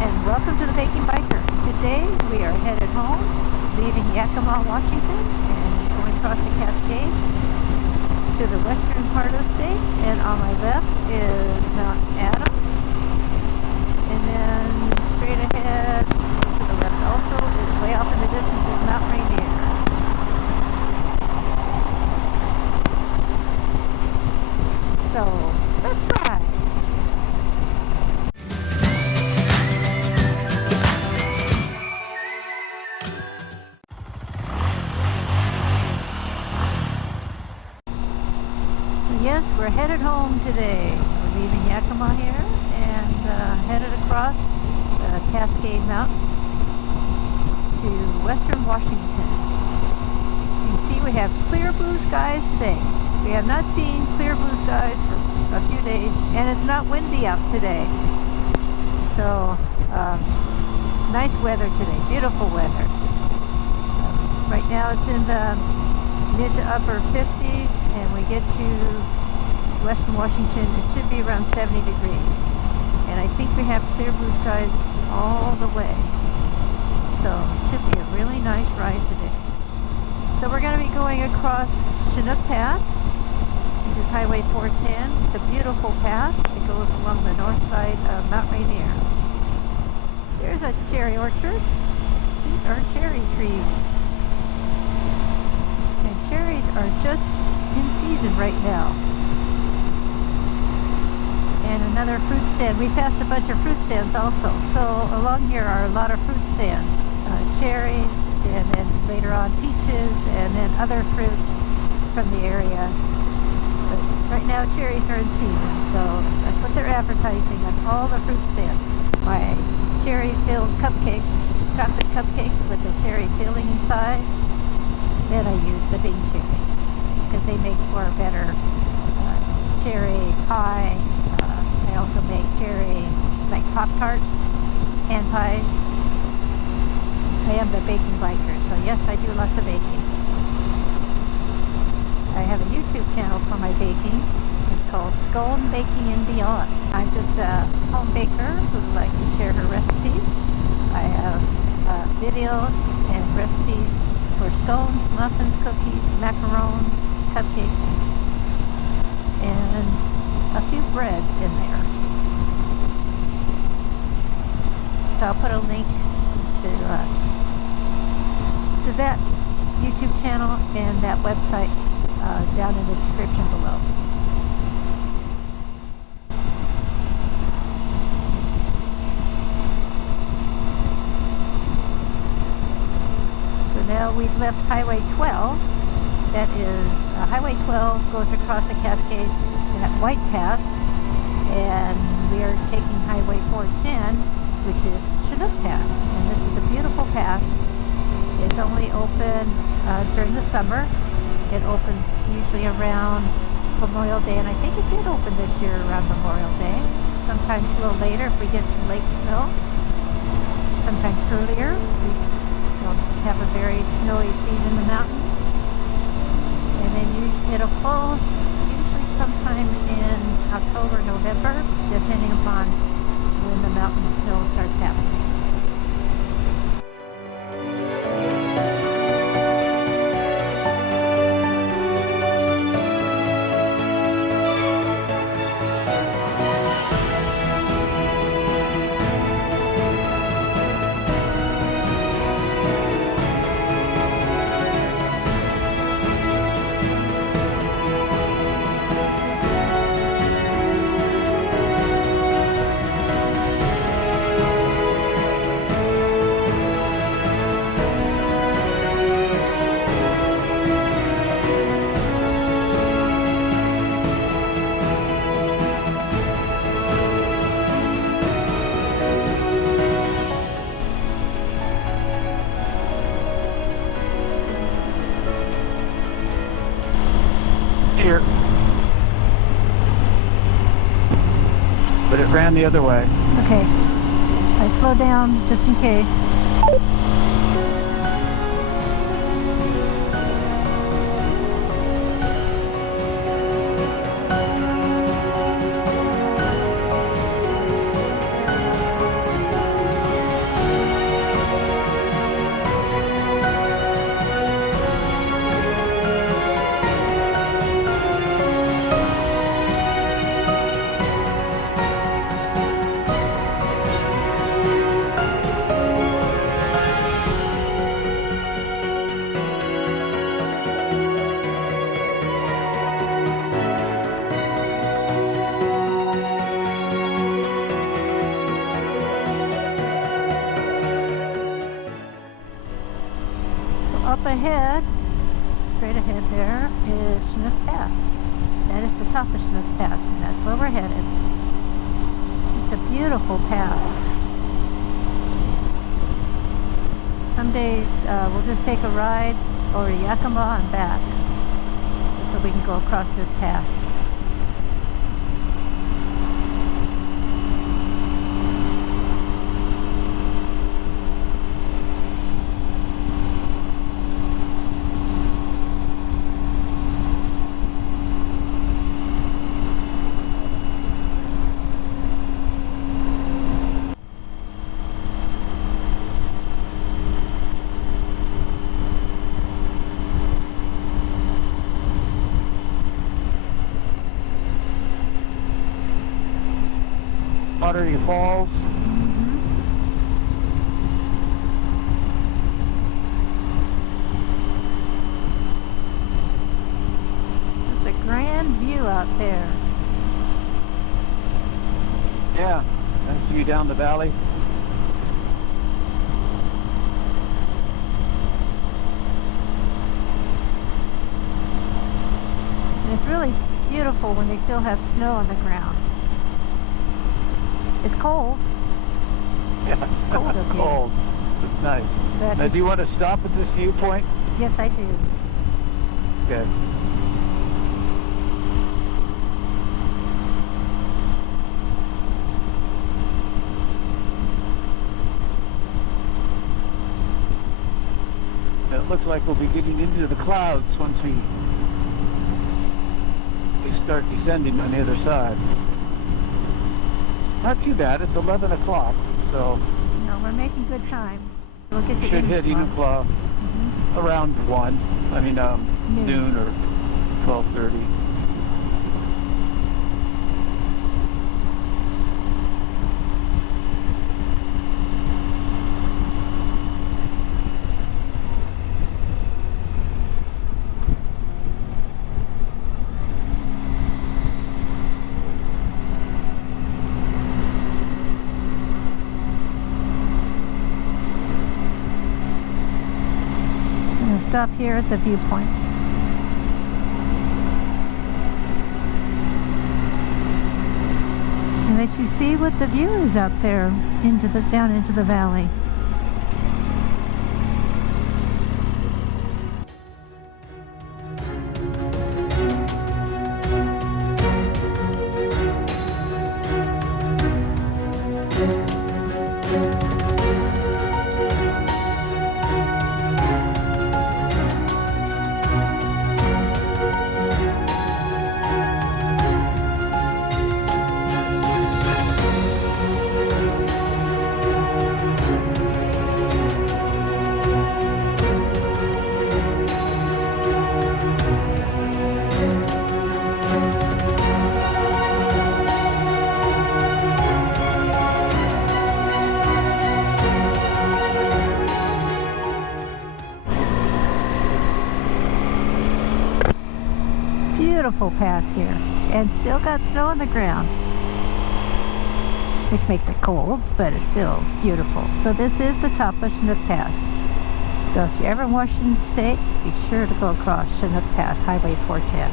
and welcome to the Baking Biker. Today we are headed home, leaving Yakima, Washington, and going across the Cascades to the western part of the state. And on my left is Mount Adams, and then straight ahead to the left also is way off in the distance is Mount Rainier. So let's ride. Yes, we're headed home today. We're leaving Yakima here and headed across the Cascade Mountains to western Washington. You can see we have clear blue skies today. We have not seen clear blue skies for a few days, and it's not windy out today. So, nice weather today, beautiful weather. Right now it's in the mid to upper 50s, and we get to western Washington, it should be around 70 degrees. And I think we have clear blue skies all the way. So it should be a really nice ride today. So we're going to be going across Chinook Pass, which is Highway 410. It's a beautiful path. It goes along the north side of Mount Rainier. There's a cherry orchard. These are cherry trees. And cherries are just in season right now. And another fruit stand. We passed a bunch of fruit stands also. So along here are a lot of fruit stands. Cherries, and then later on peaches, and then other fruit from the area. But right now cherries are in season, so that's what they're advertising on all the fruit stands. My cherry-filled cupcakes, chocolate cupcakes with a cherry filling inside. Then I use the Bing cherries because they make for a better cherry pie. I also make cherry, like Pop-Tarts, hand pies. I am the baking biker, so yes, I do lots of baking. I have a YouTube channel for my baking. It's called Scone Baking and Beyond. I'm just a home baker who likes to share her recipes. I have videos and recipes for scones, muffins, cookies, macarons, cupcakes, and a few breads in there. So I'll put a link to that YouTube channel and that website down in the description below. So now we've left Highway 12. That is, Highway 12 goes across the Cascade, that White Pass, and we are taking Highway 410, which is Chinook Pass. And this is a beautiful pass. It's only open during the summer. It opens usually around Memorial Day, and I think it did open this year around Memorial Day. Sometimes a little later if we get some late snow. Sometimes earlier. We don't have a very snowy season in the mountains. And then it'll close usually sometime in October, November, depending upon when the mountain snow starts happening. Here. But it ran the other way. Okay. I slow down just in case. up ahead, straight ahead there, is Chinook Pass. That is the top of Chinook Pass, and that's where we're headed. It's a beautiful pass. Some days we'll just take a ride over to Yakima and back, so we can go across this pass. Watery Falls. Just a grand view out there. Yeah, nice view down the valley. And it's really beautiful when they still have snow on the ground. It's cold. Yeah, Cold up here. cold. It's nice. Now, do you want to stop at this viewpoint? Yes, I do. Okay. It looks like we'll be getting into the clouds once we start descending on the other side. Not too bad. It's 11 o'clock, so No, we're making good time. We'll get to should hit Enumclaw. around 1. I mean, noon or 12:30. Stop here at the viewpoint. And let you see what the view is out there down into the valley. Beautiful pass here, and still got snow on the ground, which makes it cold, but it's still beautiful. So this is the top of Chinook Pass. So if you're ever in Washington State, be sure to go across Chinook Pass, Highway 410.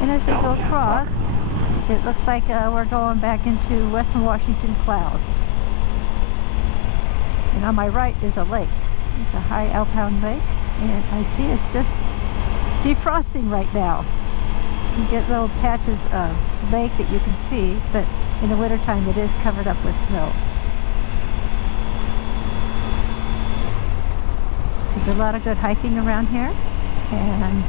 And as we go across, it looks like we're going back into Western Washington clouds. And on my right is a lake. It's a high alpine lake, and I see it's just defrosting right now. You get little patches of lake that you can see, but in the wintertime it is covered up with snow. So there's a lot of good hiking around here, and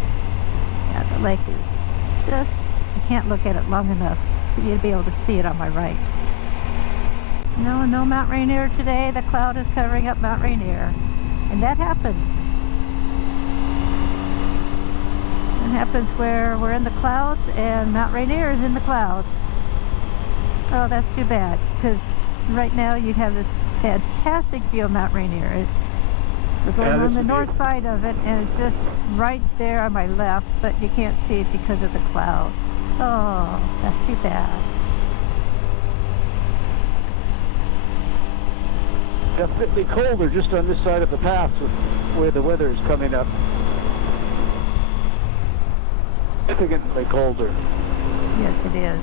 yeah, the lake is just, I can't look at it long enough for you to be able to see it on my right. No Mount Rainier today. The cloud is covering up Mount Rainier, and that happens. It happens where we're in the clouds and Mount Rainier is in the clouds. Oh, that's too bad, because right now you'd have this fantastic view of Mount Rainier. We're going on the north side of it, and it's just right there on my left, but you can't see it because of the clouds. Oh, that's too bad. definitely colder just on this side of the pass with where the weather is coming up. Significantly colder. Yes, it is.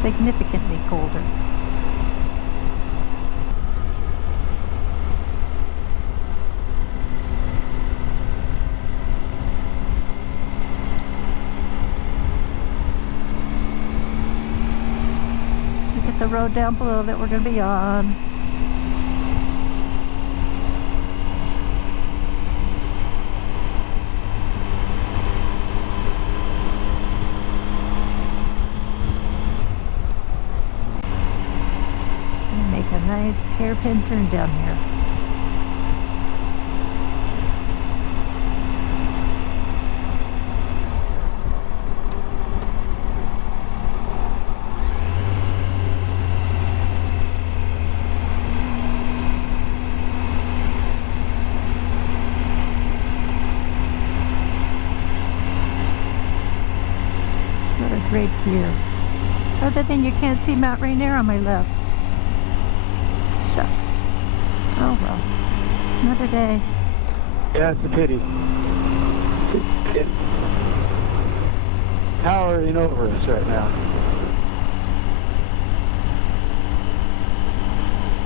Significantly colder. Look at the road down below that we're going to be on. Make a nice hairpin turn down here. What a great view. Other than you can't see Mount Rainier on my left. Shucks. Oh well. Another day. Yeah, it's a pity. It's towering over us right now.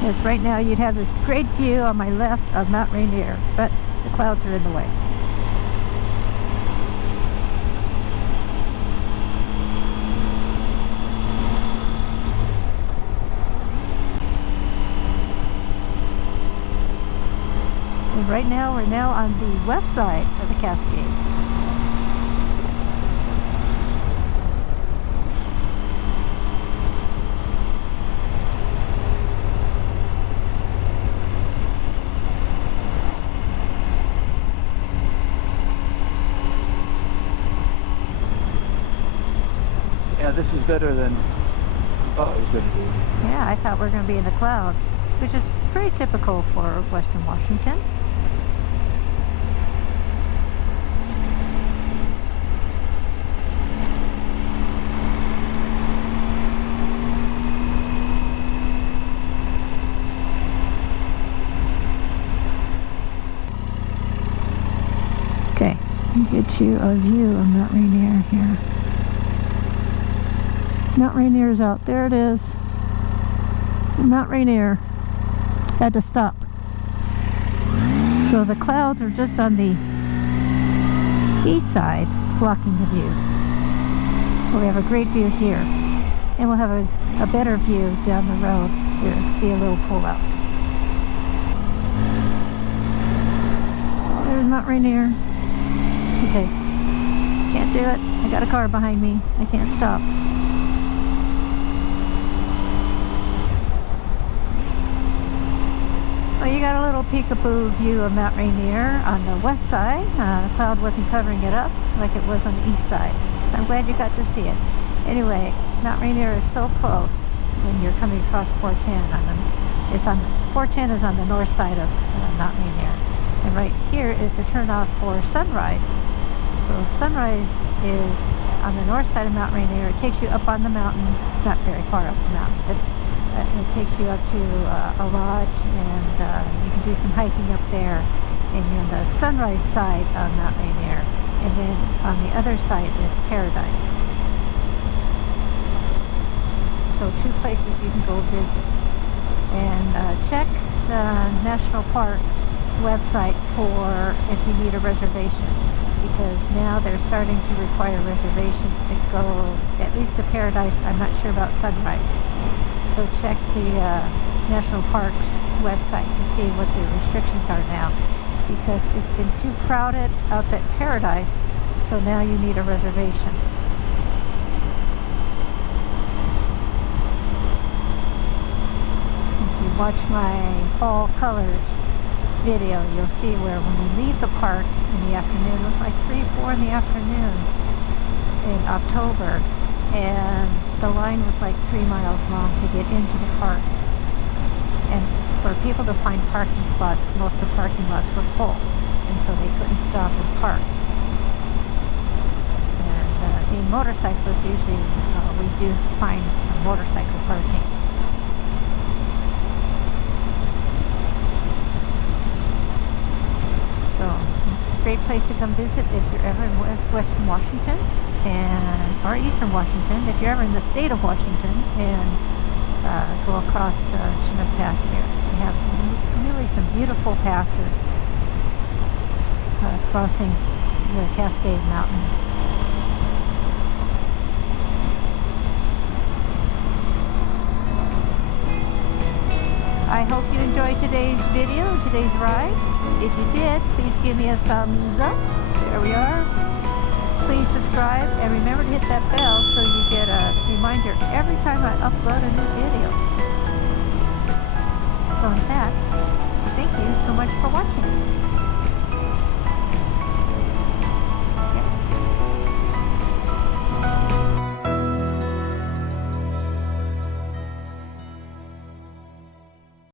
Yes, right now you'd have this great view on my left of Mount Rainier, but the clouds are in the way. And right now, we're now on the west side of the Cascades. Yeah, this is better than I thought it was going to be. Yeah, I thought we were going to be in the clouds, which is pretty typical for Western Washington. Okay, let me get you a view of Mount Rainier here. Mount Rainier's out. There it is. Mount Rainier. Had to stop. So the clouds are just on the east side, blocking the view. Well, we have a great view here. And we'll have a better view down the road. Here, be a little pull out. There's Mount Rainier. Okay. Can't do it. I got a car behind me. I can't stop. Well, you got a little peekaboo view of Mount Rainier on the west side. The cloud wasn't covering it up like it was on the east side. So I'm glad you got to see it. Anyway, Mount Rainier is so close when you're coming across 410. It's on 410 is on the north side of Mount Rainier, and right here is the turnoff for Sunrise. So Sunrise is on the north side of Mount Rainier. It takes you up on the mountain, not very far up the mountain, but it takes you up to a lodge, and you can do some hiking up there. And you're on the Sunrise side of Mount Rainier, and then on the other side is Paradise. So two places you can go visit. And check the National Parks website for if you need a reservation, because now they're starting to require reservations to go at least to Paradise. I'm not sure about Sunrise. So check the National Parks website to see what the restrictions are now, because it's been too crowded out at Paradise, so now you need a reservation. If you watch my fall colors video, you'll see where when we leave the park in the afternoon, it was like 3 or 4 in the afternoon in October, and the line was like 3 miles long to get into the park. And for people to find parking spots, most of the parking lots were full, and so they couldn't stop and park. And a motorcyclist, usually we do find some motorcycle parking. So it's a great place to come visit if you're ever in Western Washington or Eastern Washington. If you're ever in the state of Washington and go across the Chinook Pass here. We have really some beautiful passes crossing the Cascade Mountains. I hope you enjoyed today's video, today's ride. If you did, please give me a thumbs up. There we are. Please subscribe and remember to hit that bell so you get a reminder every time I upload a new video. So in fact, thank you so much for watching.